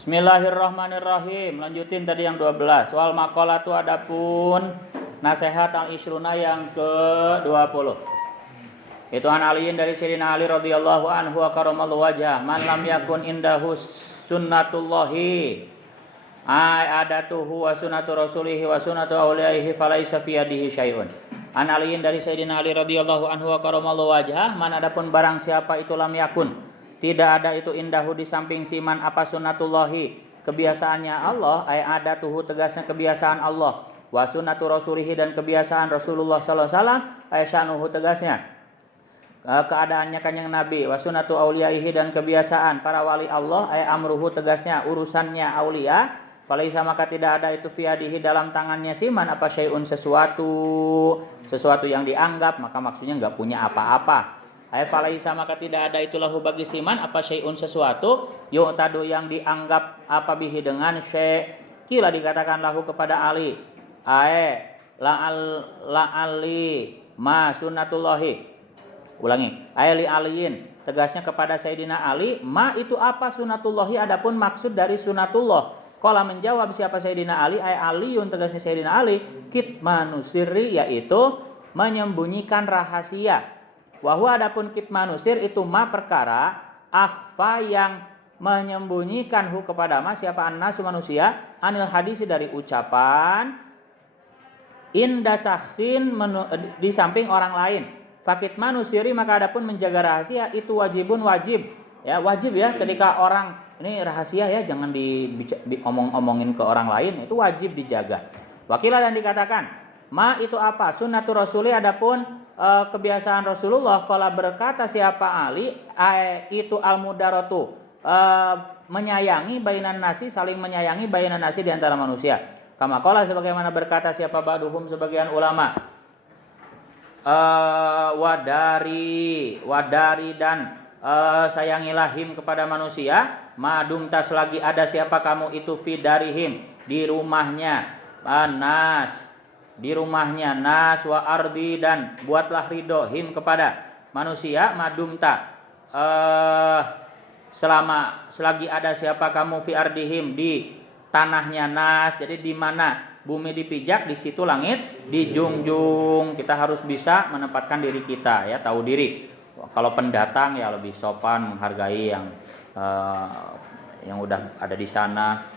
Bismillahirrahmanirrahim. Lanjutin tadi yang 12. Wal maqalatu adapun nasihat al-ishruna yang ke-20. Itu an Aliin dari Sayyidina Ali radhiyallahu anhu wa karamallahu wajhah. Man lam yakun indahu sunnatullahi ay adatuhu wa sunnatu rasulihi wa sunnatu awliyaihi falaisa fi yadihi syai'un. An Aliin dari Sayyidina Ali radhiyallahu anhu wa karamallahu wajhah. Man adapun barang siapa itu lam yakun, tidak ada itu indahu di samping siman apa sunnatullahi, kebiasaannya Allah, ay adatuhu tegasnya kebiasaan Allah, wa sunnatu rasulihi dan kebiasaan Rasulullah sallallahu alaihi wasallam, ay syanuhu tegasnya keadaannya kanjeng Nabi, wa sunnatu auliyaihi dan kebiasaan para wali Allah, ay amruhu tegasnya urusannya aulia, falaisa maka tidak ada itu fiadihi dalam tangannya siman apa syai'un sesuatu yang dianggap, maka maksudnya enggak punya apa-apa. Ay falaisa maka tidak ada itu lahu bagi siman apa syai'un sesuatu yu'tadu yang dianggap apa bihi dengan syai'. Kila dikatakan lahu kepada Ali, ay la'ali ma sunnatullahi. Ulangi, ay li aliin tegasnya kepada Sayyidina Ali, ma itu apa sunnatullahi adapun maksud dari sunnatullah. Qala menjawab siapa Sayyidina Ali, ay aliyun tegasnya Sayyidina Ali, kitmanu sirri yaitu menyembunyikan rahasia. Wahwa adapun kitmanu sir itu ma perkara akhfa yang menyembunyikan hu kepada ma siapa annasu manusia anil hadisi dari ucapan inda saksin di samping orang lain. Fakit manusiri maka adapun menjaga rahasia itu wajibun wajib ya, wajib ya ketika orang ini rahasia ya jangan diomong-omongin ke orang lain, itu wajib dijaga. Wakilah dan dikatakan ma itu apa sunnatu rasuli adapun kebiasaan Rasulullah. Kalau berkata siapa Ali itu al-mudaratu menyayangi bainan nasi, saling menyayangi bainan nasi di antara manusia. Kama qala sebagaimana berkata siapa ba'duhum sebagian ulama, wadari dan sayangilah him kepada manusia madum tas lagi ada siapa kamu itu fi darihim di rumahnya nas, di rumahnya nas wa ardi dan buatlah ridho him kepada manusia madumta selagi ada siapa kamu fi ardihim di tanahnya nas, jadi di mana bumi dipijak di situ langit dijunjung. Kita harus bisa menempatkan diri kita ya, tahu diri. Kalau pendatang ya lebih sopan menghargai yang udah ada di sana.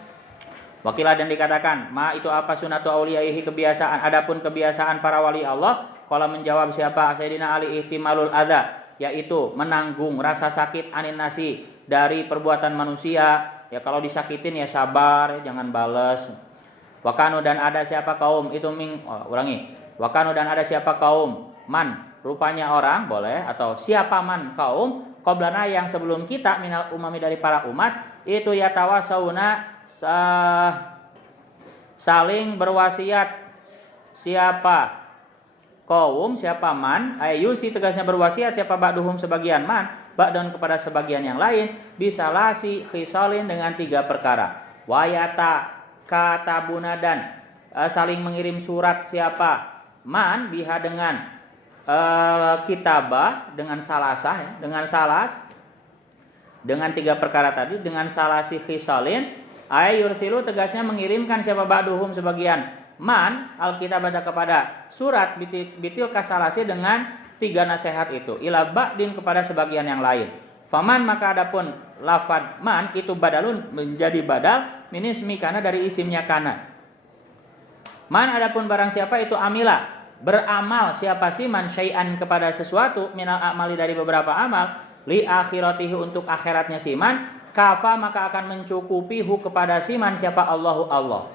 Wakilah dan dikatakan ma itu apa sunnatu auliyaihi kebiasaan adapun kebiasaan para wali Allah. Kalau menjawab siapa Sayyidina Ali ihtimalul adza yaitu menanggung rasa sakit anin nasi dari perbuatan manusia ya, kalau disakitin ya sabar ya, jangan bales. Wakanu dan ada siapa kaum itu wakanu dan ada siapa kaum man rupanya orang boleh atau siapa man kaum qoblana yang sebelum kita minal umami dari para umat itu yatawasauna saling berwasiat siapa kaum siapa man ayusi tegasnya berwasiat siapa ba'duhum sebagian man ba'dun kepada sebagian yang lain bisalasi khisalin dengan 3 perkara wayata katabuna dan saling mengirim surat siapa man biha dengan kitabah dengan salasah ya, dengan 3 perkara tadi dengan salasi khisalin ay yursilu tegasnya mengirimkan siapa ba'duhum sebagian man alkitabah kepada surat bitil kasalasi dengan 3 nasihat itu ila ba'din kepada sebagian yang lain. Faman maka adapun lafad man itu badalun menjadi badal minismi kana dari isimnya kana. Man adapun barang siapa itu amila beramal siapa sih man syai'an kepada sesuatu minal amali dari beberapa amal li akhiratihi untuk akhiratnya siman kafa maka akan mencukupi hu kepada siman siapa Allahu Allah,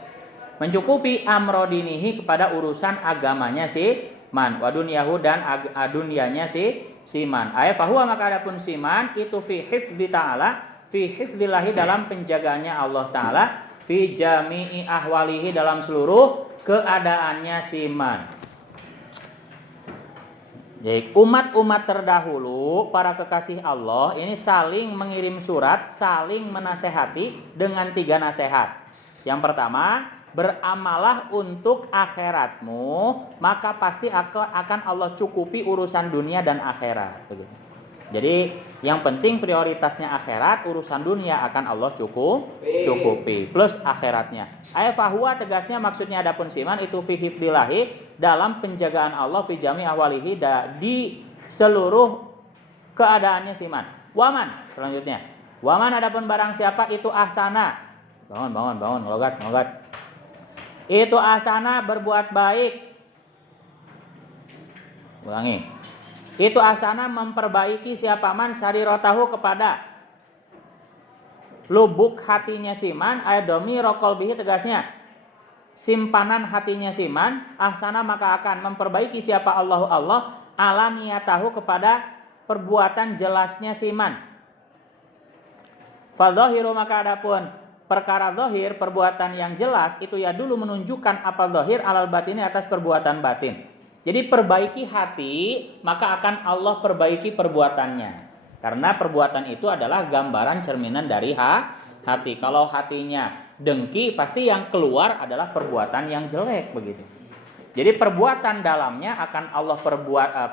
mencukupi amrodinihi kepada urusan agamanya si man wa dunyahu dan dunianya si man. Ay fahuwa maka adapun siman itu fi hifdzi ta'ala fi hifdzillahi dalam penjagaannya Allah taala fi jami'i ahwalihi dalam seluruh keadaannya siman. Jadi umat-umat terdahulu para kekasih Allah ini saling mengirim surat, saling menasehati dengan 3 nasihat. Yang pertama, beramalah untuk akhiratmu, maka pasti akan Allah cukupi urusan dunia dan akhirat. Begitu. Jadi yang penting prioritasnya akhirat, urusan dunia akan Allah cukupi plus akhiratnya. Ay fahuwa tegasnya maksudnya adapun siman itu fi hifdillahi dalam penjagaan Allah fi jami ahwalihi di seluruh keadaannya siman. Waman selanjutnya. Waman adapun barang siapa itu ahsana. Bangun logat. Itu ahsana berbuat baik. Ulangi. Itu asana memperbaiki siapa man sarirotahu kepada lubuk hatinya siman, ayadomi rokol bihi tegasnya simpanan hatinya siman, ahsana maka akan memperbaiki siapa Allah alaniyatahu kepada perbuatan jelasnya siman. Fadzahiru maka adapun perkara zahir perbuatan yang jelas itu ya dulu menunjukkan apa zahir alal batini atas perbuatan batin. Jadi perbaiki hati, maka akan Allah perbaiki perbuatannya. Karena perbuatan itu adalah gambaran cerminan dari hati. Kalau hatinya dengki, pasti yang keluar adalah perbuatan yang jelek begitu. Jadi perbuatan dalamnya akan Allah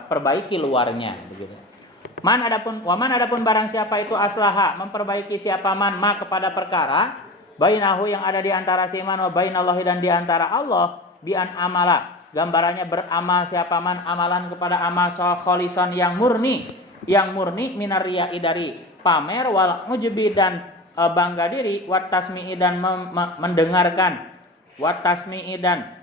perbaiki luarnya begitu. Waman adapun barang siapa itu aslaha memperbaiki siapa man ma kepada perkara bainahu yang ada di antara siman wa bainallahi dan di antara Allah bi an amala. Gambarannya beramal siapa man amalan kepada amal kholisan yang murni minariyai dari pamer wal ujbi dan bangga diri wat tasmi'i dan mendengarkan wat tasmi'i dan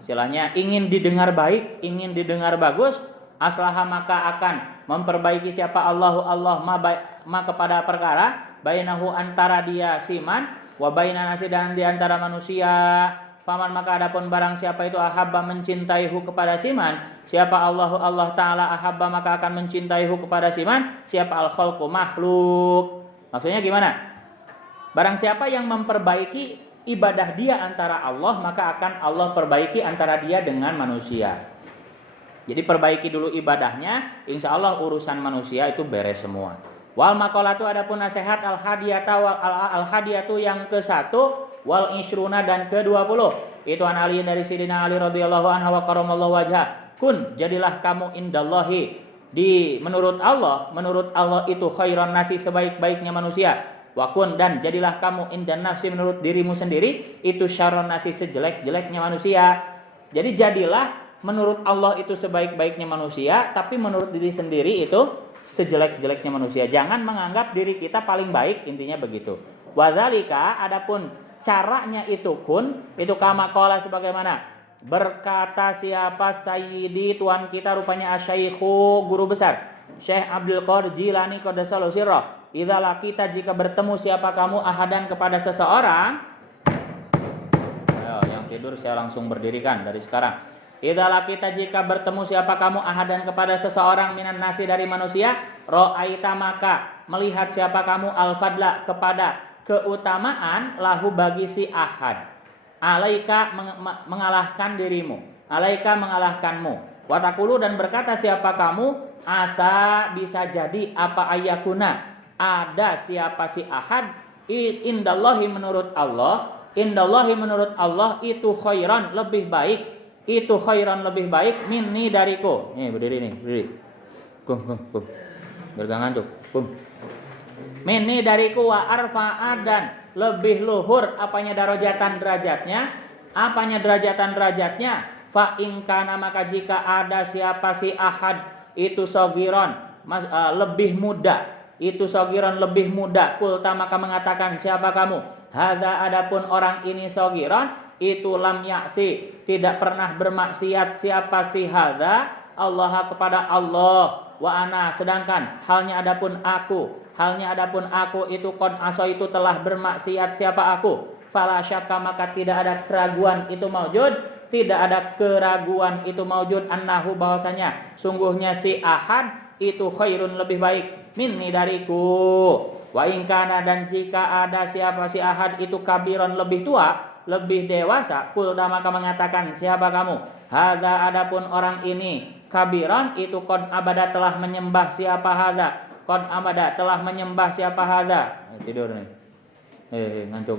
istilahnya ingin didengar baik, ingin didengar bagus, aslaha maka akan memperbaiki siapa Allah ma kepada perkara bainahu antara dia siman wa bainan nasi dan di antara manusia. Paman maka adapun barang siapa itu ahabba mencintaihu kepada siman, siapa Allah Ta'ala ahabba maka akan mencintaihu kepada siman, siapa al-khalqu makhluk. Maksudnya gimana? Barang siapa yang memperbaiki ibadah dia antara Allah, maka akan Allah perbaiki antara dia dengan manusia. Jadi perbaiki dulu ibadahnya, insya Allah urusan manusia itu beres semua. Wal maqalatu adapun nasihat al-hadiyatu yang ke-1 wal ishruna dan ke-20 itu an Ali dari Sidina Ali radhiyallahu anhu wa karamallahu wajhah kun jadilah kamu indallahi menurut Allah itu khairan nasi sebaik-baiknya manusia wa kun dan jadilah kamu indan nafsi menurut dirimu sendiri itu syarron nasi sejelek-jeleknya manusia. Jadi jadilah menurut Allah itu sebaik-baiknya manusia, tapi menurut diri sendiri itu sejelek-jeleknya manusia. Jangan menganggap diri kita paling baik, intinya begitu. Wadzalika adapun caranya itu itu kama qala sebagaimana berkata siapa sayyidi tuan kita rupanya asyaikhu guru besar Syekh Abdul Qadir Jilani qaddasallahu sirrah idza laqita jika bertemu siapa kamu ahadan kepada seseorang. Ayo yang tidur saya langsung berdirikan dari sekarang. Idza laqita jika bertemu siapa kamu ahadan kepada seseorang minan nasi dari manusia ra'aita maka melihat siapa kamu al-fadla kepada keutamaan lahu bagi si ahad alaika mengalahkan dirimu alaika mengalahkanmu watakulu dan berkata siapa kamu asa bisa jadi apa ayakuna ada siapa si ahad indallahi menurut Allah itu khairan lebih baik minni dariku. Nih berdiri kum bergangan kum minni dariku wa arfa'ad dan lebih luhur apanya derajatan derajatnya fa in kana maka jika ada siapa si ahad itu sogiron lebih muda kulta maka mengatakan siapa kamu hadza adapun orang ini sogiron itu lam yaksi tidak pernah bermaksiat siapa si hadza Allah kepada Allah wa ana sedangkan halnya adapun aku itu qad aso itu telah bermaksiat siapa aku fala syakka maka tidak ada keraguan itu maujud annahu bahwasanya sungguhnya si ahad itu khairun lebih baik minni dariku wa in kana dan jika ada siapa si ahad itu kabiron lebih tua lebih dewasa kulta maka mengatakan siapa kamu hadza adapun orang ini kabiron itu qad abada telah menyembah siapa hadza qad abada telah menyembah siapa hadza tidur nih ngantuk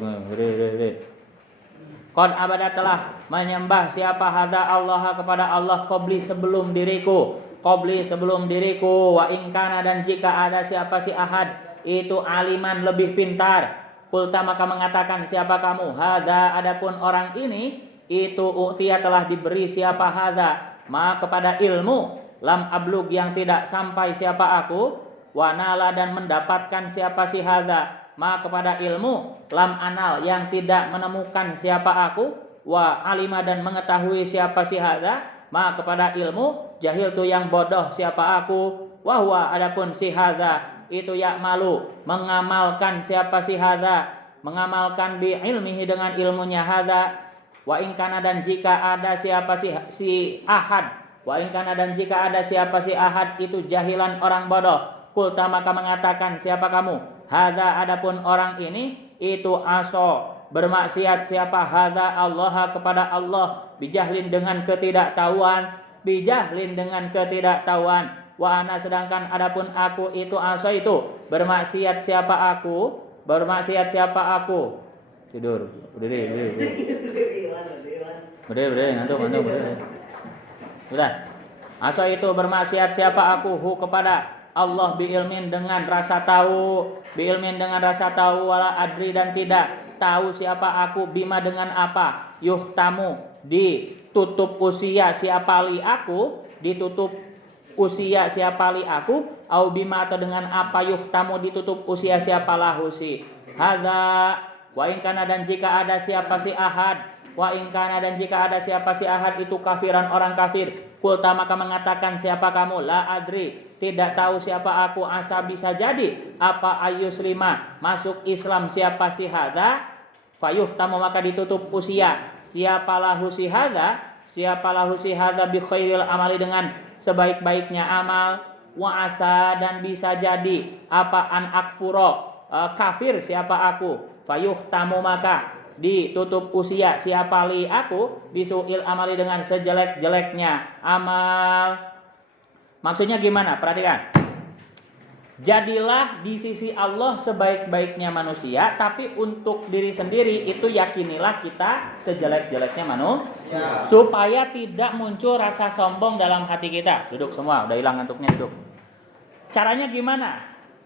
qad abada telah menyembah siapa hadza Allah kepada Allah qabli sebelum diriku qabli sebelum diriku, wa in kana dan jika ada siapa si ahad itu aliman lebih pintar. Qulta maka mengatakan siapa kamu? Hadza adapun orang ini itu u'tiya telah diberi siapa hadza ma kepada ilmu lam ablug yang tidak sampai siapa aku, wa nala dan mendapatkan siapa si hadza ma kepada ilmu lam anal yang tidak menemukan siapa aku, wa alima dan mengetahui siapa si hadza ma kepada ilmu jahil tu yang bodoh siapa aku, wa huwa adapun si hadza itu malu mengamalkan siapa si hadza mengamalkan bi ilmihi dengan ilmunya hadza, wa in kana dan jika ada siapa si ahad, wa in kana dan jika ada siapa si ahad itu jahilan orang bodoh. Qulta maka mengatakan siapa kamu? Hadza adapun orang ini itu aso bermaksiat siapa hadza Allah kepada Allah bijahlin dengan ketidaktahuan, bijahlin dengan ketidaktahuan. Wa ana sedangkan adapun aku itu aso itu bermaksiat siapa aku? Bermaksiat siapa aku? Tidur. Berdiri. Berdiri, ngantuk. Sudah. Aso itu bermaksiat siapa aku hu kepada Allah biilmin dengan rasa tahu, biilmin dengan rasa tahu wala adri dan tidak tahu siapa aku bima dengan apa yuhtamu ditutup usia siapa li aku, ditutup usia siapa li aku, au bima atau dengan apa yuhtamu ditutup usia siapa lahu si hadza, wa in kana dan jika ada siapa si ahad, wa in kana dan jika ada siapa si ahad itu kafiran orang kafir, qulta maka mengatakan siapa kamu? La adri tidak tahu siapa aku, asa bisa jadi apa ayuslima masuk Islam siapa si hadza, fayuhtamu maka ditutup usia siapa lahu si hadza, siapa lahu si hadza bi khairil amali dengan sebaik-baiknya amal, wa asa dan bisa jadi apa an akfuro kafir siapa aku, fayuhtamu maka ditutup usia siapa li aku bisuil amali dengan sejelek-jeleknya amal. Maksudnya gimana? Perhatikan. Jadilah di sisi Allah sebaik-baiknya manusia, tapi untuk diri sendiri itu yakinilah kita sejelek-jeleknya manusia, supaya tidak muncul rasa sombong dalam hati kita. Duduk semua, udah hilang ngantuknya, duduk. Caranya gimana?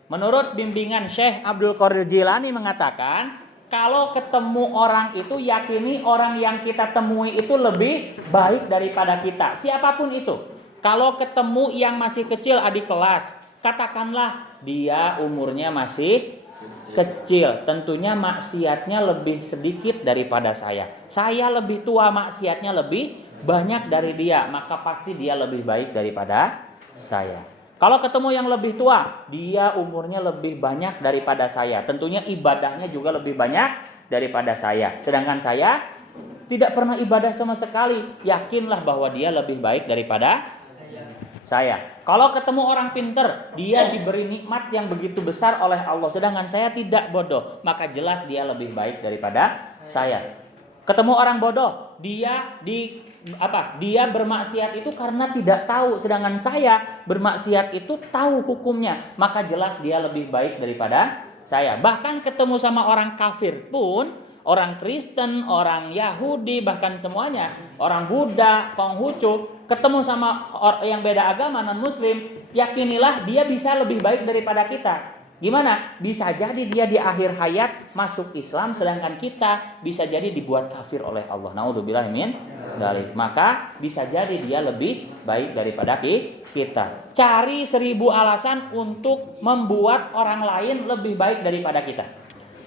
Menurut bimbingan Syekh Abdul Qadir Jilani mengatakan, kalau ketemu orang itu yakini orang yang kita temui itu lebih baik daripada kita, siapapun itu. Kalau ketemu yang masih kecil adik kelas, katakanlah dia umurnya masih kecil, tentunya maksiatnya lebih sedikit daripada saya. Saya lebih tua, maksiatnya lebih banyak dari dia, maka pasti dia lebih baik daripada saya. Kalau ketemu yang lebih tua, dia umurnya lebih banyak daripada saya, tentunya ibadahnya juga lebih banyak daripada saya. Sedangkan saya tidak pernah ibadah sama sekali, yakinlah bahwa dia lebih baik daripada saya. Kalau ketemu orang pinter, dia diberi nikmat yang begitu besar oleh Allah, sedangkan saya tidak bodoh, maka jelas dia lebih baik daripada saya. Ketemu orang bodoh, dia bermaksiat itu karena tidak tahu, sedangkan saya bermaksiat itu tahu hukumnya, maka jelas dia lebih baik daripada saya. Bahkan ketemu sama orang kafir pun, orang Kristen, orang Yahudi, bahkan semuanya, orang Buddha, Konghucu, ketemu sama orang yang beda agama non muslim, yakinilah dia bisa lebih baik daripada kita. Gimana? Bisa jadi dia di akhir hayat masuk Islam, sedangkan kita bisa jadi dibuat kafir oleh Allah. Naudzubillah min dzalik. Maka bisa jadi dia lebih baik daripada kita. Cari 1000 alasan untuk membuat orang lain lebih baik daripada kita.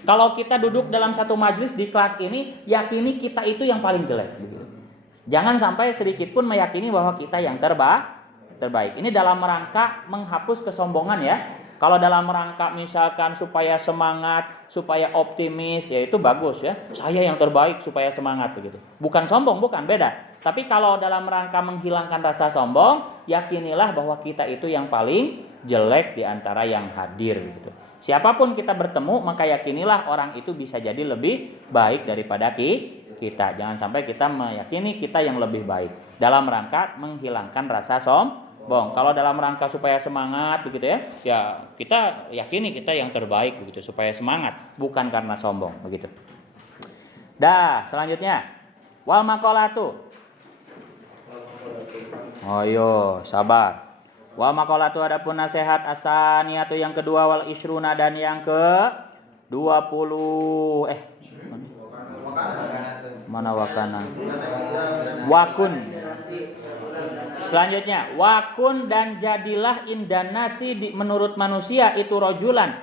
Kalau kita duduk dalam satu majelis di kelas ini, yakini kita itu yang paling jelek. Jangan sampai sedikit pun meyakini bahwa kita yang terbaik. Ini dalam rangka menghapus kesombongan ya. Kalau dalam rangka misalkan supaya semangat, supaya optimis, ya itu bagus ya. Saya yang terbaik supaya semangat begitu. Bukan sombong, bukan, beda. Tapi kalau dalam rangka menghilangkan rasa sombong, yakinilah bahwa kita itu yang paling jelek di antara yang hadir gitu. Siapapun kita bertemu, maka yakinilah orang itu bisa jadi lebih baik daripada kita. Jangan sampai kita meyakini kita yang lebih baik dalam rangka menghilangkan rasa sombong. Kalau dalam rangka supaya semangat begitu ya, ya kita yakini kita yang terbaik begitu supaya semangat, bukan karena sombong begitu. Dah, selanjutnya wal maqalatu. Oh yo, sabar. Wa maqalatu adapun nasihat asaniyatu yang kedua wal isruna dan yang ke 20 mana wakana wakun. Selanjutnya wakun dan jadilah indan nasi menurut manusia itu rojulan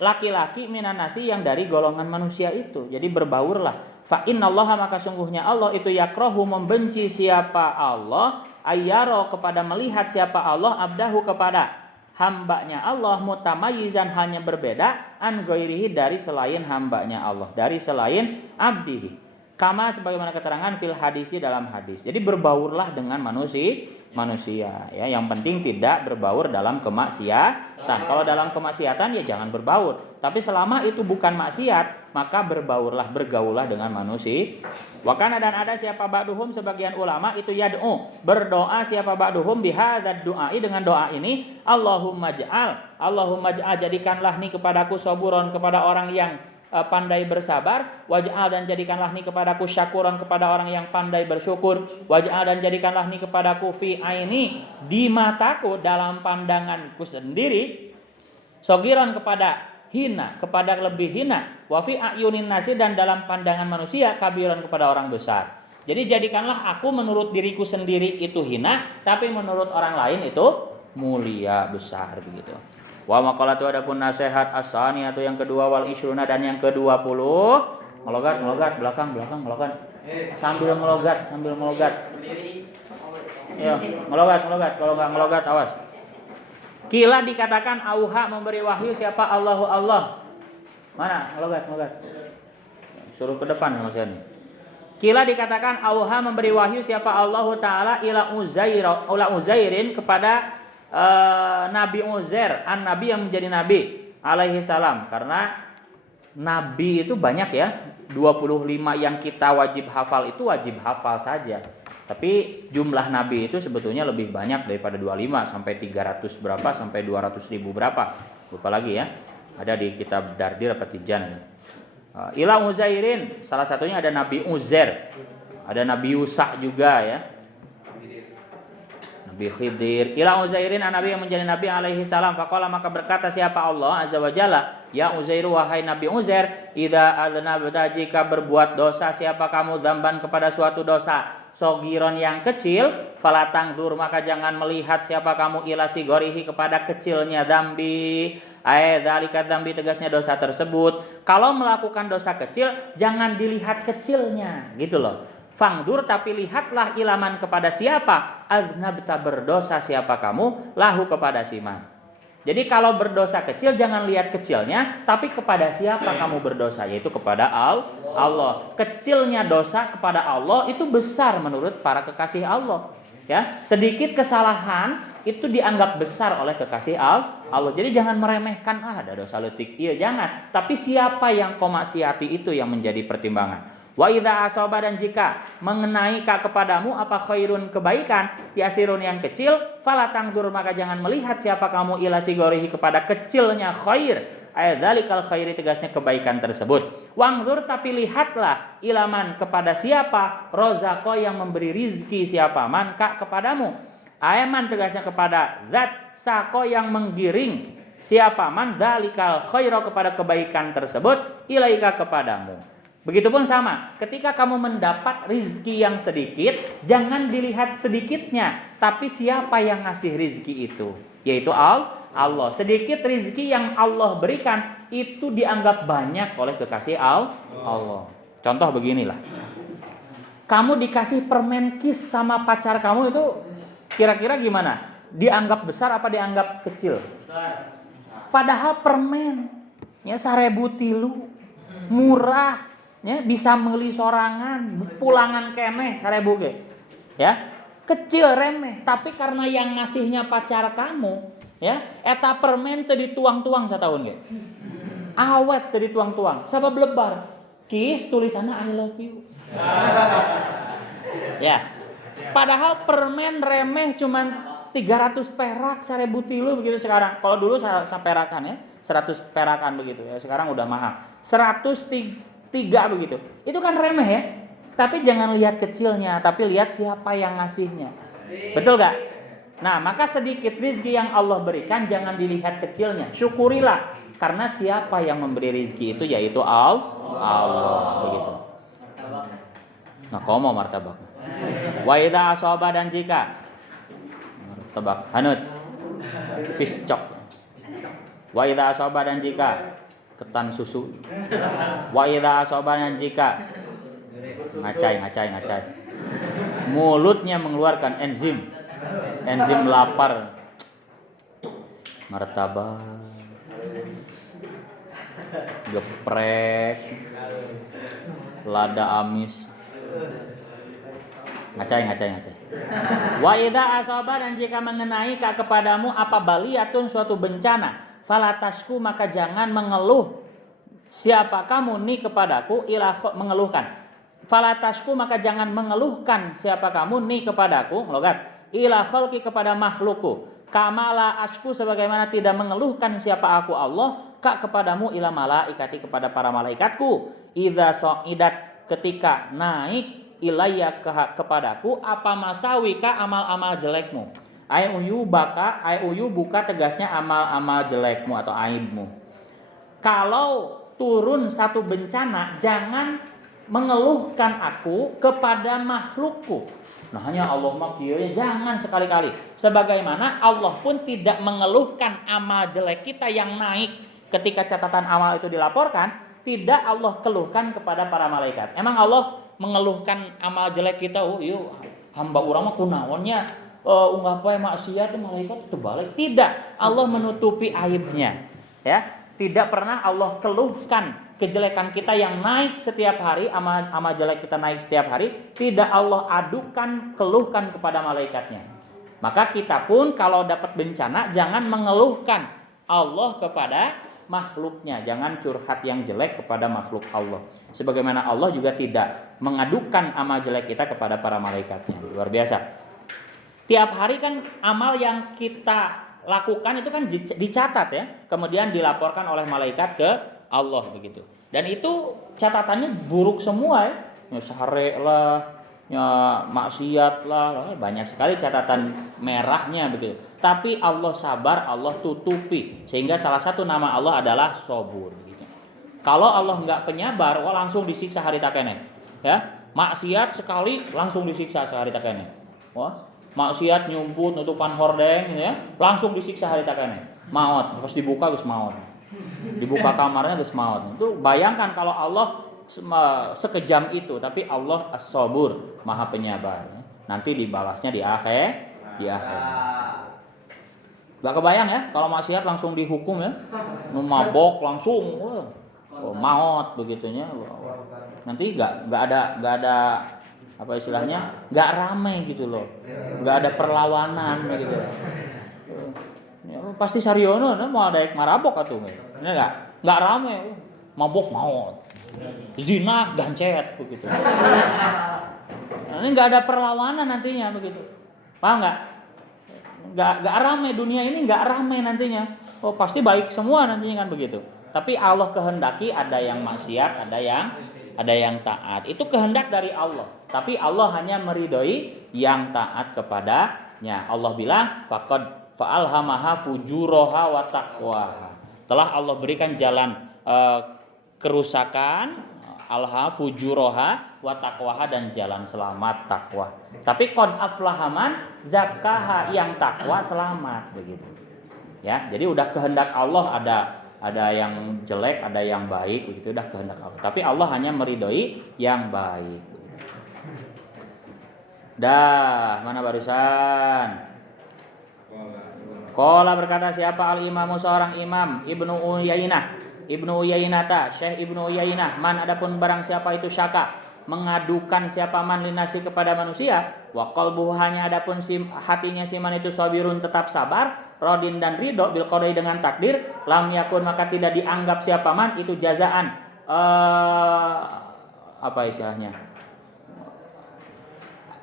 laki-laki minan nasi yang dari golongan manusia itu. Jadi berbaurlah. Fa innallaha maka sungguhnya Allah itu yakrahu membenci siapa Allah ayyaro kepada melihat siapa Allah abdahu kepada hambanya Allah mutamayyizan hanya berbeda an ghairihi dari selain hambanya Allah dari selain abdihi kama sebagaimana keterangan fil hadisi dalam hadis. Jadi berbaurlah dengan manusia ya, yang penting tidak berbaur dalam kemaksiatan. Kalau dalam kemaksiatan ya jangan berbaur, tapi selama itu bukan maksiat maka bergaullah dengan manusia. Wakana dan ada siapa ba'duhum sebagian ulama itu yad'u berdoa siapa ba'duhum bihadzal du'ai dengan doa ini Allahumma ja'al jadikanlah nih kepadaku saburon kepada orang yang pandai bersabar, waj'al dan jadikanlah nih kepadaku syakuran kepada orang yang pandai bersyukur, waj'al dan jadikanlah nih kepadaku fi aini di mataku dalam pandanganku sendiri, sogiran kepada hina kepada lebih hina, wa fi ayunin nasi dan dalam pandangan manusia kabiran kepada orang besar. Jadi jadikanlah aku menurut diriku sendiri itu hina, tapi menurut orang lain itu mulia besar begitu. Wa maqalatu adapun nasihat asani atau yang kedua wal isruna dan yang ke-20 melogat belakang melogat sambil melogat ya melogat kalau enggak melogat awas. Kila dikatakan auha memberi wahyu siapa Allahu Allah. Mana melogat suruh ke depan Mas Yani. Kila dikatakan auha memberi wahyu siapa Allahu taala ila Uzairin kepada Nabi Uzair, nabi yang menjadi nabi alaihi salam. Karena nabi itu banyak ya, 25 yang kita wajib hafal itu wajib hafal saja. Tapi jumlah nabi itu sebetulnya lebih banyak daripada 25 sampai 300 berapa sampai 200.000 berapa. Lupa lagi ya. Ada di kitab Dardir apa Tijan. Ila Uzairin, salah satunya ada Nabi Uzair. Ada Nabi Yusa juga ya. Nabi Khidir. Ila Uzairin nabi yang menjadi nabi alaihi salam. Faqala maka berkata siapa Allah azza wa jalla, ya Uzair wahai Nabi Uzair, idza aznabta jika berbuat dosa siapa kamu dzamban kepada suatu dosa sogiron yang kecil, falatang dur maka jangan melihat siapa kamu ila sigorihi kepada kecilnya dzambi. Dzalika dzambi tegasnya dosa tersebut. Kalau melakukan dosa kecil jangan dilihat kecilnya, gitu loh. Fangdur tapi lihatlah ilaman kepada siapa aznabta berdosa siapa kamu lahu kepada siman. Jadi kalau berdosa kecil jangan lihat kecilnya, tapi kepada siapa kamu berdosa, yaitu kepada Allah. Kecilnya dosa kepada Allah itu besar menurut para kekasih Allah. Ya, sedikit kesalahan itu dianggap besar oleh kekasih Allah. Jadi jangan meremehkan ada dosa letik, iya jangan. Tapi siapa yang kau maksiati itu yang menjadi pertimbangan. Wa idza asaba dan jika mengenai kepadamu apa khairun kebaikan yasirun yang kecil falatangdur maka jangan melihat siapa kamu ila sigorihi kepada kecilnya khair ayadzalikal khairi tegasnya kebaikan tersebut. Wangdur tapi lihatlah ilaman kepada siapa rozaqo yang memberi rizki siapa man ka kepadamu ayaman tegasnya kepada zat sako yang menggiring siapa man dzalikal khairo kepada kebaikan tersebut ilaika kepadamu. Begitupun sama, ketika kamu mendapat rizki yang sedikit, jangan dilihat sedikitnya, tapi siapa yang ngasih rizki itu, yaitu Allah. Sedikit rizki yang Allah berikan, itu dianggap banyak oleh kekasih Allah. Contoh beginilah, kamu dikasih permen kis sama pacar kamu itu, kira-kira gimana? Dianggap besar apa dianggap kecil? Padahal permen, ya 1.000 tilu, murah. Ya, bisa beli sorangan, pulangan kemeh 1.000 ge. Ya, kecil remeh, tapi karena yang ngasihnya pacar kamu, ya, eta permen teu dituang-tuang satahun ge. Awet teu dituang-tuang, sabab lebar. Kis tulisanna I love you. Ya. Padahal permen remeh cuman 300 perak 1.000 tilu begitu sekarang. Kalau dulu saperakan ya, 100 perakan begitu ya. Sekarang udah mahal. 103 begitu. Itu kan remeh ya. Tapi jangan lihat kecilnya, tapi lihat siapa yang ngasihnya. Betul gak? Nah, maka sedikit rizki yang Allah berikan jangan dilihat kecilnya. Syukurilah. Karena siapa yang memberi rizki itu yaitu Allah. Begitu. Nah, komo martabak. Wa idza asaba dan jika martabak hanut piscok. Wa idza asaba dan jika ketan susu. Wa idza asaba dan jika ngacai. Mulutnya mengeluarkan enzim lapar. Martabak geprek lada amis ngacai. Wa idza asaba dan jika mengenai kepadamu apa baliyatun suatu bencana falatashku maka jangan mengeluh siapa kamu ni kepadaku ila mengeluhkan falatashku maka jangan mengeluhkan siapa kamu ni kepadaku logat ila khalqi kepada makhlukku kamala asku sebagaimana tidak mengeluhkan siapa aku Allah kepadamu ila malaikati kepada para malaikatku idza sa'idat ketika naik ilayya kepadaku apa masawika amal-amal jelekmu ayuyu buka tegasnya amal-amal jelekmu atau aibmu. Kalau turun satu bencana jangan mengeluhkan aku kepada makhlukku. Nah hanya Allah makhluknya jangan sekali-kali. Sebagaimana Allah pun tidak mengeluhkan amal jelek kita yang naik ketika catatan amal itu dilaporkan, tidak Allah keluhkan kepada para malaikat. Emang Allah mengeluhkan amal jelek kita? Oh iya hamba urang mah kunaonnya unggah poe maksiat malaikat itu balik. Tidak, Allah menutupi aibnya. Ya. Tidak pernah Allah keluhkan kejelekan kita yang naik setiap hari, amal jelek kita naik setiap hari, tidak Allah adukan, keluhkan kepada malaikatnya. Maka kita pun kalau dapat bencana jangan mengeluhkan Allah kepada makhluknya, jangan curhat yang jelek kepada makhluk Allah. Sebagaimana Allah juga tidak mengadukan amal jelek kita kepada para malaikatnya. Luar biasa. Tiap hari kan amal yang kita lakukan itu kan dicatat ya, kemudian dilaporkan oleh malaikat ke Allah begitu. Dan itu catatannya buruk semua ya, sehare lah, ya maksiat lah, banyak sekali catatan merahnya begitu. Tapi Allah sabar, Allah tutupi, sehingga salah satu nama Allah adalah Sabur. Gitu. Kalau Allah nggak penyabar, wah langsung disiksa hari takene. Ya, maksiat sekali langsung disiksa sehari takene. Wah. Maksiat nyumput nutupan hordeng ya, langsung disiksa hari takane. Maut, pas dibuka geus maut. Dibuka kamarnya geus maut. Itu bayangkan kalau Allah sekejam itu, tapi Allah As-Sabur, Maha Penyabar. Nanti dibalasnya di akhir. Gak kebayang ya kalau maksiat langsung dihukum ya. Mabok langsung maut begitunya. Nanti gak ada apa istilahnya, nggak ramai gitu loh, nggak ada perlawanan gitu. Ya, pasti sariono, mau ada marabok atau nggak ramai, mabok maut, zina gancet begitu. Nah, ini nggak ada perlawanan nantinya begitu, paham nggak? Nggak ramai dunia ini, nggak ramai nantinya. Oh pasti baik semua nantinya kan begitu. Tapi Allah kehendaki ada yang maksiat, ada yang taat. Itu kehendak dari Allah. Tapi Allah hanya meridhoi yang taat kepadanya. Allah bilang faqad fa'alhamaha fujuraha wa taqwaha. Telah Allah berikan jalan kerusakan, alha fujuraha wa taqwaha dan jalan selamat takwa. Tapi qad aflahaman zakkaha yang takwa selamat begitu. Ya, jadi udah kehendak Allah ada yang jelek, ada yang baik begitu, udah kehendak Allah. Tapi Allah hanya meridhoi yang baik. Dah, mana barusan? Qala berkata siapa al-imamu seorang imam Ibnu Uyainah Syekh Ibnu Uyainah man adapun barang siapa itu syaka mengadukan siapa man linasi kepada manusia wa qalbuhu hanya adapun hatinya si man itu sabirun tetap sabar radin dan ridho bil qadai dengan takdir lam yakun maka tidak dianggap siapa man itu jazaan apa istilahnya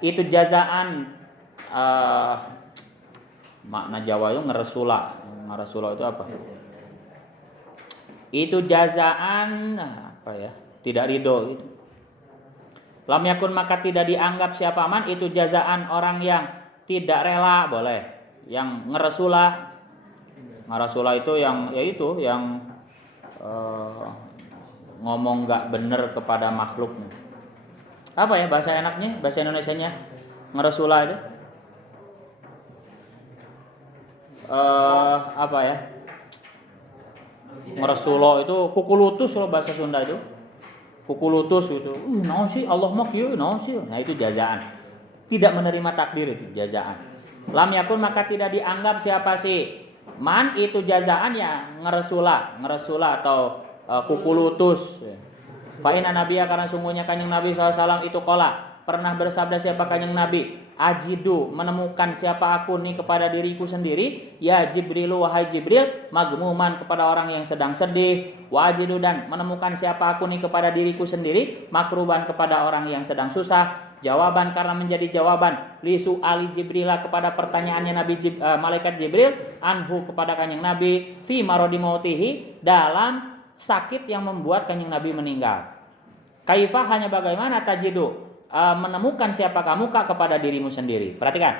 itu jazaan makna Jawa itu ngeresula itu apa? Itu jazaan apa ya? Tidak ridho itu. Lam yakun maka tidak dianggap siapa man itu jazaan orang yang tidak rela boleh. yang ngeresula. Ngeresula itu yang ngomong nggak bener kepada makhluk. Apa ya bahasa enaknya, bahasa Indonesianya ngeresula itu? Apa ya? Ngeresulo itu kukulutus kalau bahasa Sunda itu. Kukulutus itu. Naon sih Allah mah kieu naon sih? Nah itu jazaan. Tidak menerima takdir itu jazaan. Lam yakun maka tidak dianggap siapa sih? Man itu jazaan ya ngeresula atau kukulutus. Fa inna nabiyya karena sungguhnya kanjeng Nabi SAW itu qala pernah bersabda siapa kanjeng Nabi, ajidu menemukan siapa aku nih kepada diriku sendiri, ya Jibrilu wahai Jibril, magmuman kepada orang yang sedang sedih, wajidu dan menemukan siapa aku nih kepada diriku sendiri, makruban kepada orang yang sedang susah. Jawaban karena menjadi jawaban lisu ali Jibrila kepada pertanyaannya malaikat Jibril anhu kepada kanjeng Nabi fi marodi mautihi dalam sakit yang membuat kanjeng Nabi meninggal. Kaifah hanya bagaimana tajidu menemukan siapa kamu kepada dirimu sendiri. Perhatikan,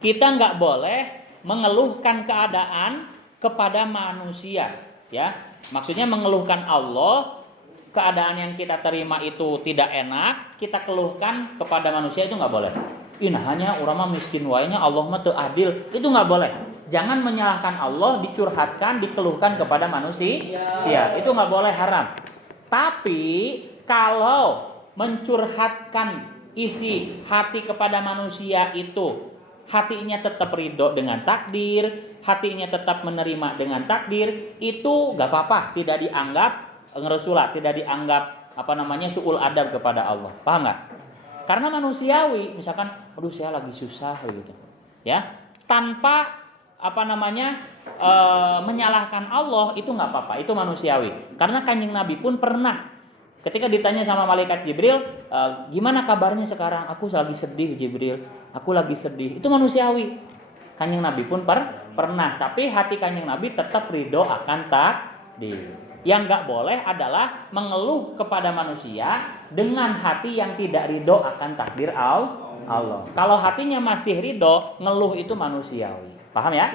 kita nggak boleh mengeluhkan keadaan kepada manusia, ya. Maksudnya mengeluhkan Allah, keadaan yang kita terima itu tidak enak, kita keluhkan kepada manusia itu nggak boleh. Hanya orang mah miskin wainya, Allah mah teu adil, itu nggak boleh. Jangan menyalahkan Allah, dicurhatkan, dikeluhkan kepada manusia, itu nggak boleh, haram. Tapi kalau mencurhatkan isi hati kepada manusia itu hatinya tetap ridho dengan takdir, hatinya tetap menerima dengan takdir, itu gak apa-apa, tidak dianggap ngeresula, tidak dianggap suul adab kepada Allah. Paham gak? Karena manusiawi, misalkan aduh saya lagi susah gitu, ya, tanpa menyalahkan Allah, itu gak apa-apa, itu manusiawi. Karena kanjeng Nabi pun pernah ketika ditanya sama malaikat Jibril, gimana kabarnya sekarang? Aku lagi sedih Jibril, aku lagi sedih. Itu manusiawi. Kanjeng Nabi pun pernah, tapi hati kanjeng Nabi tetap ridho akan takdir. Yang nggak boleh adalah mengeluh kepada manusia dengan hati yang tidak ridho akan takdir Allah. Kalau hatinya masih ridho, ngeluh itu manusiawi. Paham ya?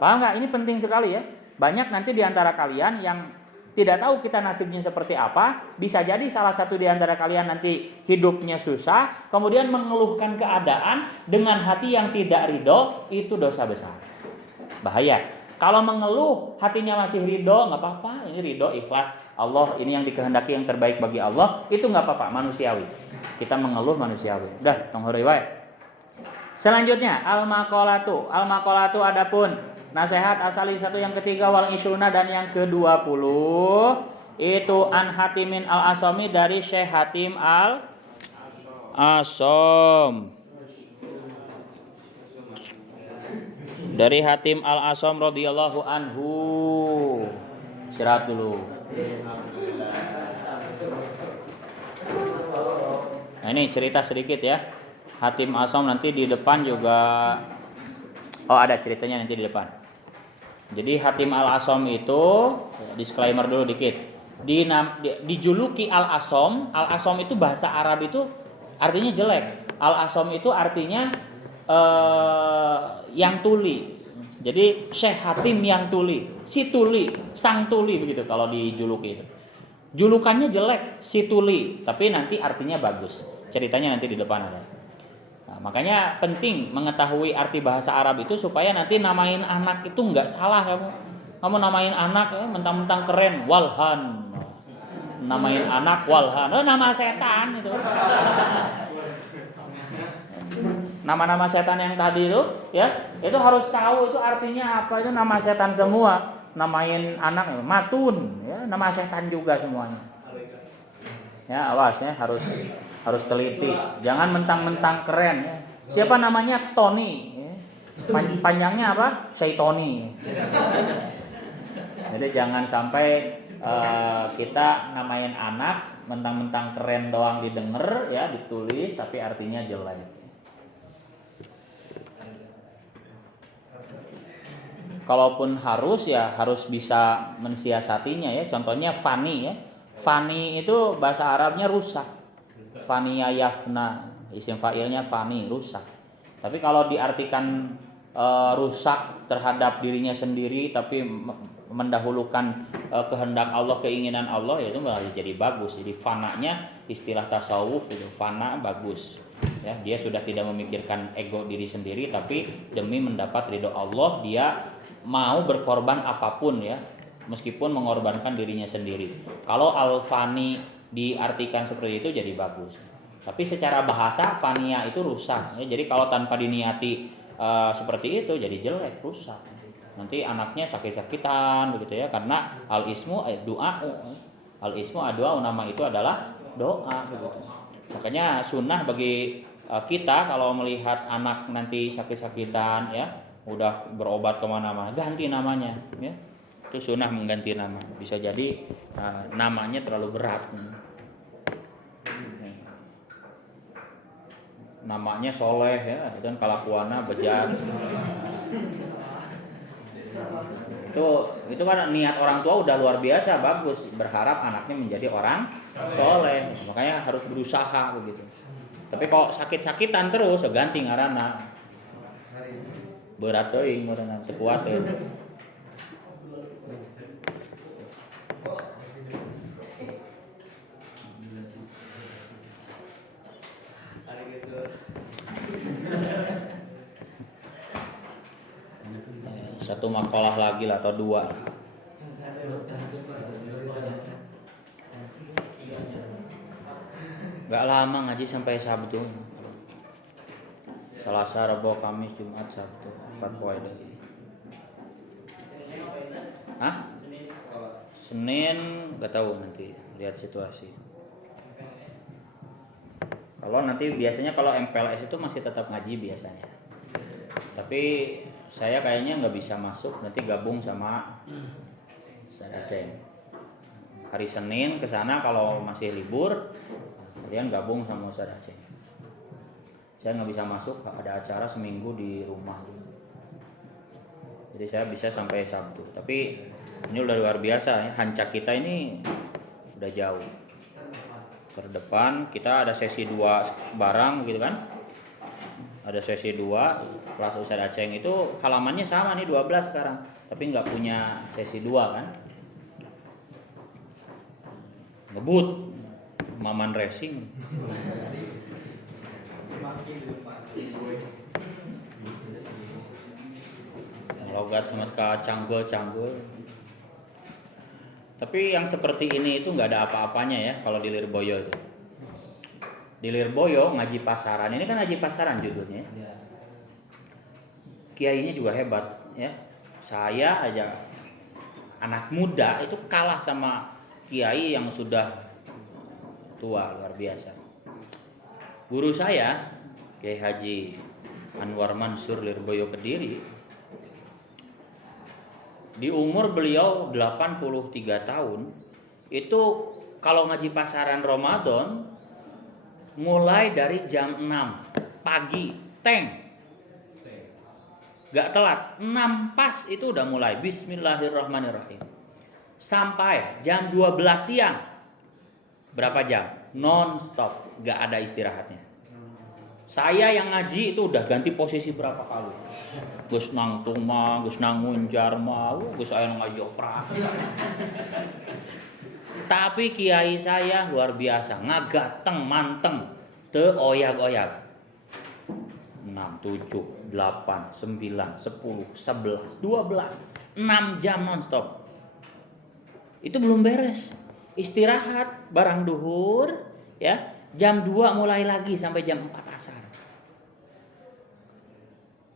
Paham nggak? Ini penting sekali ya. Banyak nanti diantara kalian yang tidak tahu kita nasibnya seperti apa, bisa jadi salah satu di antara kalian nanti hidupnya susah, kemudian mengeluhkan keadaan dengan hati yang tidak ridho, itu dosa besar. Bahaya. Kalau mengeluh hatinya masih ridho, nggak apa-apa, ini ridho, ikhlas, Allah, ini yang dikehendaki yang terbaik bagi Allah, itu nggak apa-apa, manusiawi. Kita mengeluh manusiawi. Udah, tong riwayat. Selanjutnya, al-maqalatu adapun nasihat asali satu yang ketiga wal isruna dan yang ke-20 itu an Hatimin al-Asami dari Syekh Hatim al-Asam. Dari Hatim al-Asam radhiyallahu anhu. Istirahat dulu. Nah, ini cerita sedikit ya. Hatim al-Asam nanti di depan juga ada ceritanya nanti di depan. Jadi Hatim al-Asam itu, disclaimer dulu dikit, dijuluki al-Asam. Al-Asam itu bahasa Arab itu artinya jelek. Al-Asam itu artinya yang tuli. Jadi Syekh Hatim yang tuli, si tuli, sang tuli begitu kalau dijuluki itu. Julukannya jelek, si tuli, tapi nanti artinya bagus. Ceritanya nanti di depan ada. Makanya penting mengetahui arti bahasa Arab itu supaya nanti namain anak itu nggak salah kamu. Kamu namain anak mentang-mentang keren, Walhan. Namain anak Walhan, nama setan itu. Nama-nama setan yang tadi itu, ya, itu harus tahu itu artinya apa, itu nama setan semua. Namain anak Matun, ya, nama setan juga semuanya. Ya, awas ya, harus teliti, jangan mentang-mentang keren ya. Siapa namanya Tony ya. Panjangnya apa? Syaitoni. Jadi jangan sampai kita namain anak mentang-mentang keren doang didengar ya, ditulis tapi artinya jelek. Kalaupun harus ya harus bisa mensiasatinya ya. Contohnya Fani ya. Fani itu bahasa Arabnya rusak. Faniya yafna, isim fa'ilnya fani, rusak. Tapi kalau diartikan rusak terhadap dirinya sendiri tapi mendahulukan kehendak Allah, keinginan Allah, ya itu malah jadi bagus. Jadi fananya, istilah tasawuf itu fana bagus. Ya, dia sudah tidak memikirkan ego diri sendiri tapi demi mendapat ridho Allah dia mau berkorban apapun ya, meskipun mengorbankan dirinya sendiri. Kalau al-fani diartikan seperti itu jadi bagus. Tapi secara bahasa fania itu rusak ya. Jadi kalau tanpa diniati seperti itu jadi jelek, rusak. Nanti anaknya sakit-sakitan begitu ya, karena al-ismu doa. Al-ismu doa, nama itu adalah doa begitu. Makanya sunnah bagi kita kalau melihat anak nanti sakit-sakitan ya, udah berobat kemana-mana, ganti namanya ya. Itu sunnah mengganti nama. Bisa jadi namanya terlalu berat. Namanya soleh ya, dan kalakuannya bejat. Itu kan niat orang tua udah luar biasa bagus, berharap anaknya menjadi orang soleh, makanya harus berusaha begitu. Tapi kok sakit-sakitan terus ganti ngaranna, berat teuing ngaranna sekuat teh. Satu makalah lagi lah atau dua. Gak lama ngaji sampai Sabtu. Selasa, Rabu, Kamis, Jumat, Sabtu, 4 poe deui. Hah? Senin gak tahu, nanti lihat situasi. Kalau nanti biasanya kalau MPLS itu masih tetap ngaji biasanya. Tapi saya kayaknya nggak bisa masuk, nanti gabung sama Ustaz Aceh. Hari Senin ke sana kalau masih libur, kalian gabung sama Ustaz Aceh. Saya nggak bisa masuk, ada acara seminggu di rumah. Jadi saya bisa sampai Sabtu. Tapi ini udah luar biasa ya, hancak kita ini udah jauh. Ke depan kita ada sesi 2 barang gitu kan. Ada sesi 2 kelas Ustaz Aceh itu halamannya sama nih 12 sekarang, tapi nggak punya sesi 2 kan. Ngebut Maman Racing. Logat sama canggul. Tapi yang seperti ini itu nggak ada apa-apanya ya kalau di Lirboyo itu. Di Lirboyo ngaji pasaran, ini kan ngaji pasaran judulnya. Kiainya juga hebat ya. Saya aja anak muda itu kalah sama kiai yang sudah tua, luar biasa. Guru saya Kiai Haji Anwar Mansur Lirboyo Kediri, di umur beliau 83 tahun itu kalau ngaji pasaran Ramadan mulai dari jam 6 pagi, gak telat, 6 pas itu udah mulai Bismillahirrahmanirrahim sampai jam 12 siang. Berapa jam? Non stop, gak ada istirahatnya. Saya yang ngaji itu udah ganti posisi berapa kali. Gus nang tuma, gus nang ngunjar mau, gus aya ngaji oprak. Tapi kiai saya luar biasa, ngagateng manteng, teu oyag-oyag. 6, 7, 8, 9, 10, 11, 12, 6 jam nonstop. Itu belum beres. Istirahat barang duhur, ya. Jam 2 mulai lagi sampai jam 4 asar.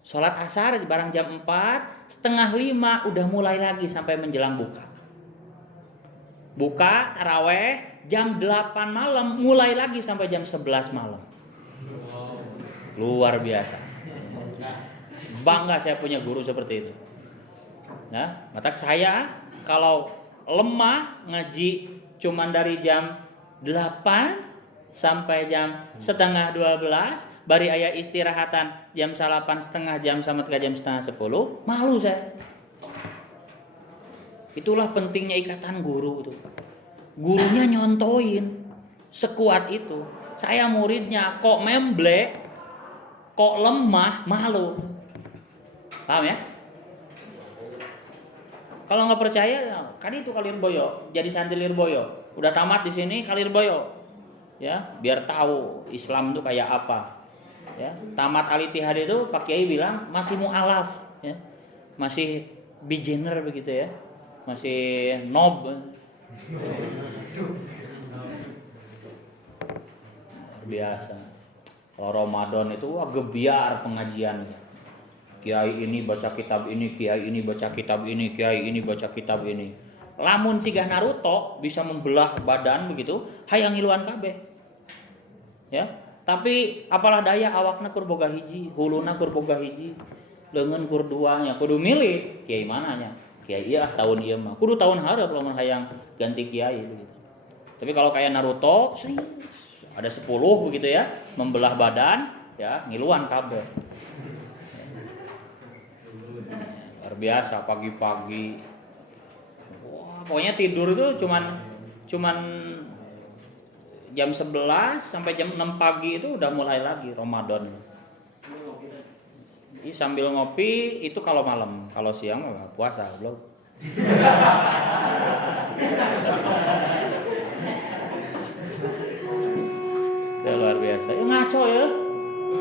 Sholat asar barang jam 4, setengah 5 udah mulai lagi sampai menjelang buka. Buka taraweh jam 8 malam mulai lagi sampai jam 11 malam. Luar biasa. Bangga saya punya guru seperti itu. Nah, mata saya kalau lemah ngaji cuman dari jam 8 sampai jam setengah 12, bari aya istirahatan jam 8:30 jam sama 3 jam setengah 10, malu saya. Itulah pentingnya ikatan guru itu. Gurunya nyontoin sekuat itu. Saya muridnya kok memble, kok lemah, malu. Paham ya? Kalau nggak percaya, kan itu kali Lirboyo, jadi santri Lirboyo. Udah tamat di sini kali Lirboyo. Ya, biar tahu Islam itu kayak apa. Ya, tamat Al-Ittihad itu Pak Kiai bilang masih mualaf, ya. Masih beginner begitu ya. Masih nob. Biasa. Kalau Ramadan itu wah gebiar pengajiannya. Kiai ini baca kitab ini, kiai ini baca kitab ini, kiai ini baca kitab ini. Lamun cigah Naruto bisa membelah badan begitu, hayang ngiluan kabeh. Ya, tapi apalah daya awakna kur boga hiji, huluna kur boga hiji, leungeun kur dua nya kudu milih kiai mananya. Kiai ieu tahun ieu mah. Kudu tahun hareup lamun hayang ganti kiai begitu. Tapi kalau kayak Naruto, ada 10 begitu ya, membelah badan, ya ngiluan kabeh. Luar biasa pagi-pagi. Wah, pokoknya tidur itu cuman jam 11 sampai jam 6 pagi itu udah mulai lagi Ramadan. Jadi sambil ngopi itu kalau malam, kalau siang mah puasa belum. Ya, luar biasa. Ya ngaco ya.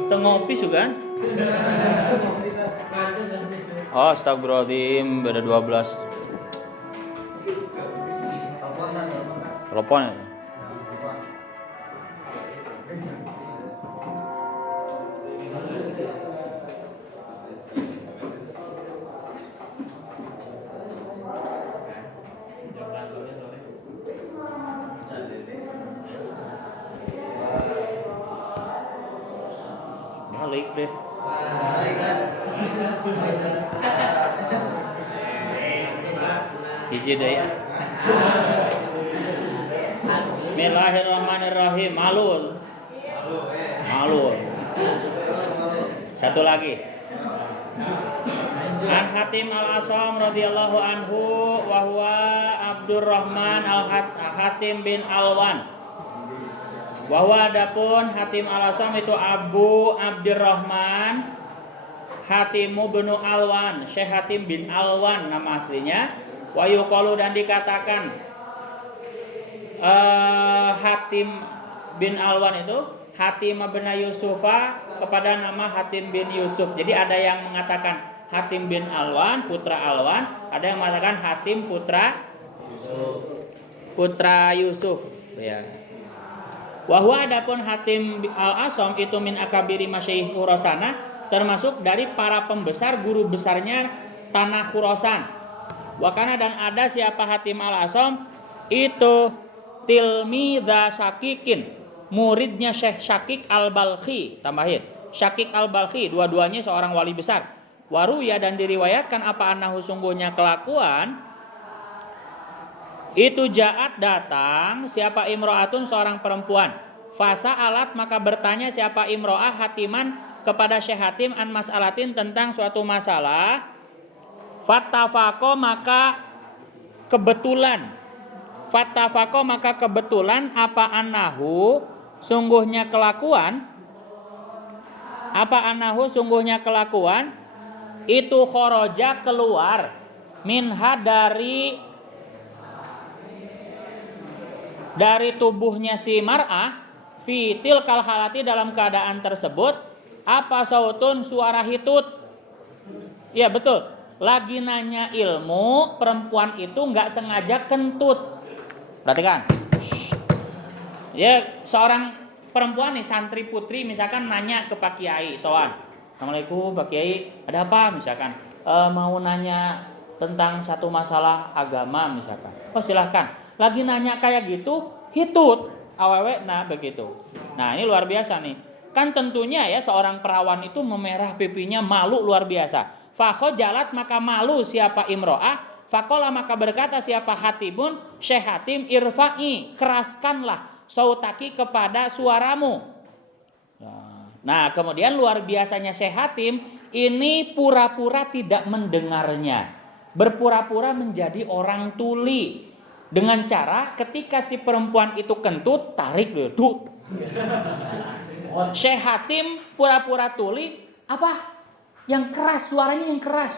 Teu ngopi juga. Oh, astagfirullahaladzim, beda 12. Telepon ya? Balik deh. Hiji deui. Bismillahirrahmanirrahim. Malul. Satu lagi. An Hatim al-Asam radhiyallahu anhu wa huwa Abdurrahman al-Hatim bin Alwan. Bahwa adapun Hatim al-Asam itu Abu Abdurrahman Hatimu bin Alwan, Syekh Hatim bin Alwan nama aslinya. Wa yuqalu dan dikatakan Hatim bin Alwan itu Hatim bin Yusufa kepada nama Hatim bin Yusuf. Jadi ada yang mengatakan Hatim bin Alwan, putra Alwan, ada yang mengatakan Hatim putra Yusuf ya. Wahwa adapun Hatim al-Asam itu min akabiri masyayikh Khurasana, termasuk dari para pembesar guru besarnya tanah Khurasan. Wakana dan ada siapa Hatim al-Asam itu tilmidza Syakikin, muridnya Syekh Syakik al-Balkhi, tambahin Syakik al-Balkhi, dua-duanya seorang wali besar. Waruya dan diriwayatkan apa anahu sungguhnya kelakuan itu jaat datang siapa imro'atun seorang perempuan. Fasa alat maka bertanya siapa imro'ah Hatiman kepada Syekh Hatim an mas'alatin tentang suatu masalah. Fattafaqo maka kebetulan apa anahu sungguhnya kelakuan itu khoroja keluar minha dari tubuhnya si mar'ah fitil kalhalati dalam keadaan tersebut apa sautun suara hitut. Ya betul, lagi nanya ilmu perempuan itu nggak sengaja kentut. Perhatikan ya, seorang perempuan nih santri putri misalkan nanya ke Pak Kiai soal, Assalamualaikum Pak Kiai, ada apa misalkan, mau nanya tentang satu masalah agama misalkan. Oh silahkan. Lagi nanya kayak gitu, hitut awewe nah begitu. Nah ini luar biasa nih. Kan tentunya ya seorang perawan itu memerah pipinya, malu luar biasa. Fakho jalat maka malu siapa imro'ah. Fakola maka berkata siapa Hatimun, Syekh Hatim irfa'i, keraskanlah sautaki kepada suaramu. Nah kemudian luar biasanya Syekh Hatim ini pura-pura tidak mendengarnya, berpura-pura menjadi orang tuli. Dengan cara ketika si perempuan itu kentut, tarik dulu. Syekh Hatim pura-pura tuli, apa? Yang keras, suaranya yang keras.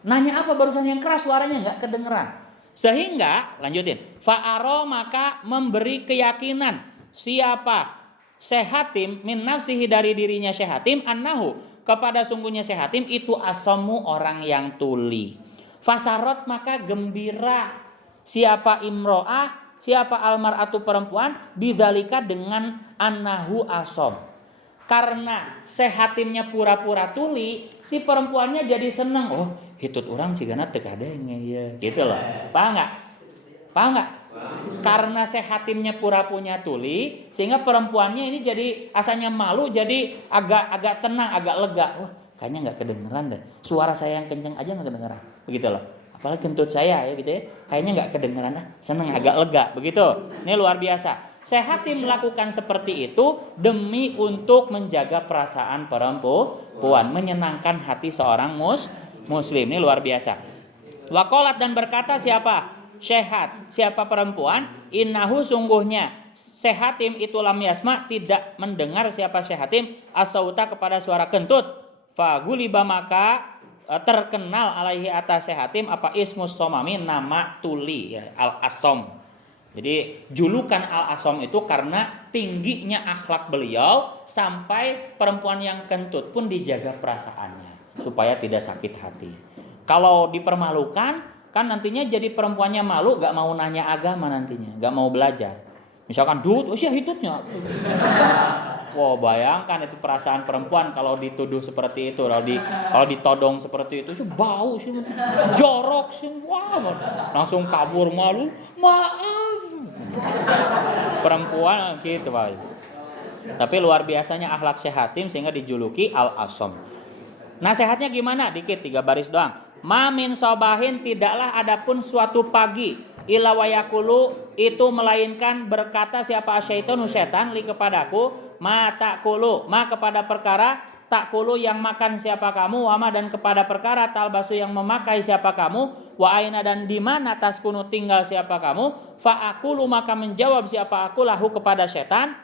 Nanya apa barusan yang keras, suaranya nggak kedengeran. Sehingga, lanjutin. Fa'aro maka memberi keyakinan. Siapa? Syekh Hatim min nafsihi dari dirinya Syekh Hatim annahu kepada sungguhnya Syekh Hatim itu asamu orang yang tuli. Fasarot maka gembira. Siapa imro'ah, siapa almar'atu perempuan bidzalika dengan annahu asom. Karena Syekh Hatimnya pura-pura tuli, si perempuannya jadi seneng. Oh, hitut orang cigana teu kadenge ya. Gitu loh. Paham enggak? Paham enggak? Karena Syekh Hatimnya pura-pura tuli, sehingga perempuannya ini jadi asalnya malu, jadi agak tenang, agak lega. Wah, kayaknya enggak kedengeran deh. Suara saya yang kenceng aja enggak kedengeran. Begitu loh. Apalagi kentut saya ya gitu ya. Kayaknya enggak kedengeran, seneng, agak lega. Begitu. Ini luar biasa. Syekh Hatim melakukan seperti itu demi untuk menjaga perasaan perempuan, menyenangkan hati seorang muslim. Ini luar biasa. Waqalat dan berkata siapa? Syekhat, siapa perempuan? Innahu sungguhnya Syekh Hatim itu lam yasma tidak mendengar siapa Syekh Hatim asauta kepada suara kentut. Faguliba maka terkenal alaihi atas Syekh Hatim apa ismus somami nama tuli ya, al-asom. Jadi julukan Al-Asom itu karena tingginya akhlak beliau sampai perempuan yang kentut pun dijaga perasaannya supaya tidak sakit hati. Kalau dipermalukan kan nantinya jadi perempuannya malu, gak mau nanya agama nantinya, gak mau belajar. Misalkan dut, usia hitutnya. Wow, bayangkan itu perasaan perempuan kalau dituduh seperti itu, kalau ditodong seperti itu, bau sih, jorok sih, wah, langsung kabur malu, maaf. Perempuan gitu Pak. Tapi luar biasanya akhlak Syekh Hatim sehingga dijuluki Al-Asom. Nasihatnya gimana? Dikit 3 baris doang. Ma min sobahin tidaklah adapun suatu pagi illa wayakulu itu melainkan berkata siapa syaitanu setan li kepadaku ma takulu ma kepada perkara takulu yang makan siapa kamu wama dan kepada perkara talbasu yang memakai siapa kamu wa aina dan di mana taskunu tinggal siapa kamu fa aqulu maka menjawab siapa aku lahu kepada setan.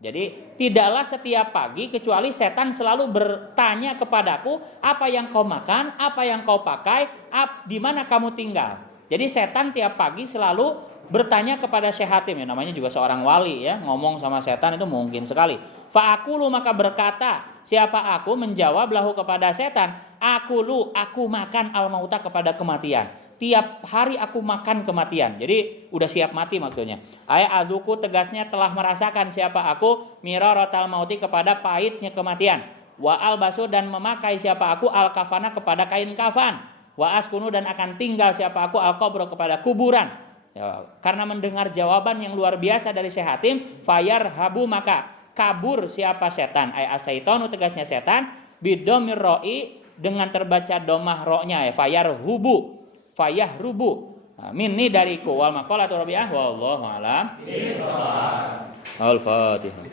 Jadi tidaklah setiap pagi kecuali setan selalu bertanya kepadaku apa yang kau makan, apa yang kau pakai, di mana kamu tinggal. Jadi setan tiap pagi selalu bertanya kepada Syekh Hatim, ya namanya juga seorang wali ya, ngomong sama setan itu mungkin sekali. Fa'akulu maka berkata, siapa aku menjawab lahu kepada setan, aku makan al-mauta kepada kematian. Tiap hari aku makan kematian. Jadi udah siap mati maksudnya. Ayat aduku tegasnya telah merasakan siapa aku miraratal mauti kepada pahitnya kematian. Wa albasu dan memakai siapa aku al-kafana kepada kain kafan. Wa askunu dan akan tinggal siapa aku al-qabr kepada kuburan. Ya, karena mendengar jawaban yang luar biasa dari Syekh Hatim, fayar habu maka kabur siapa setan. Ayat asaitonu tegasnya setan bidomir ro'i dengan terbaca domah ro'nya ya fayar hubu. Fayah rubu minni dariku wal maqalatu rabi'ah wallahu alam. Al-Fatihah.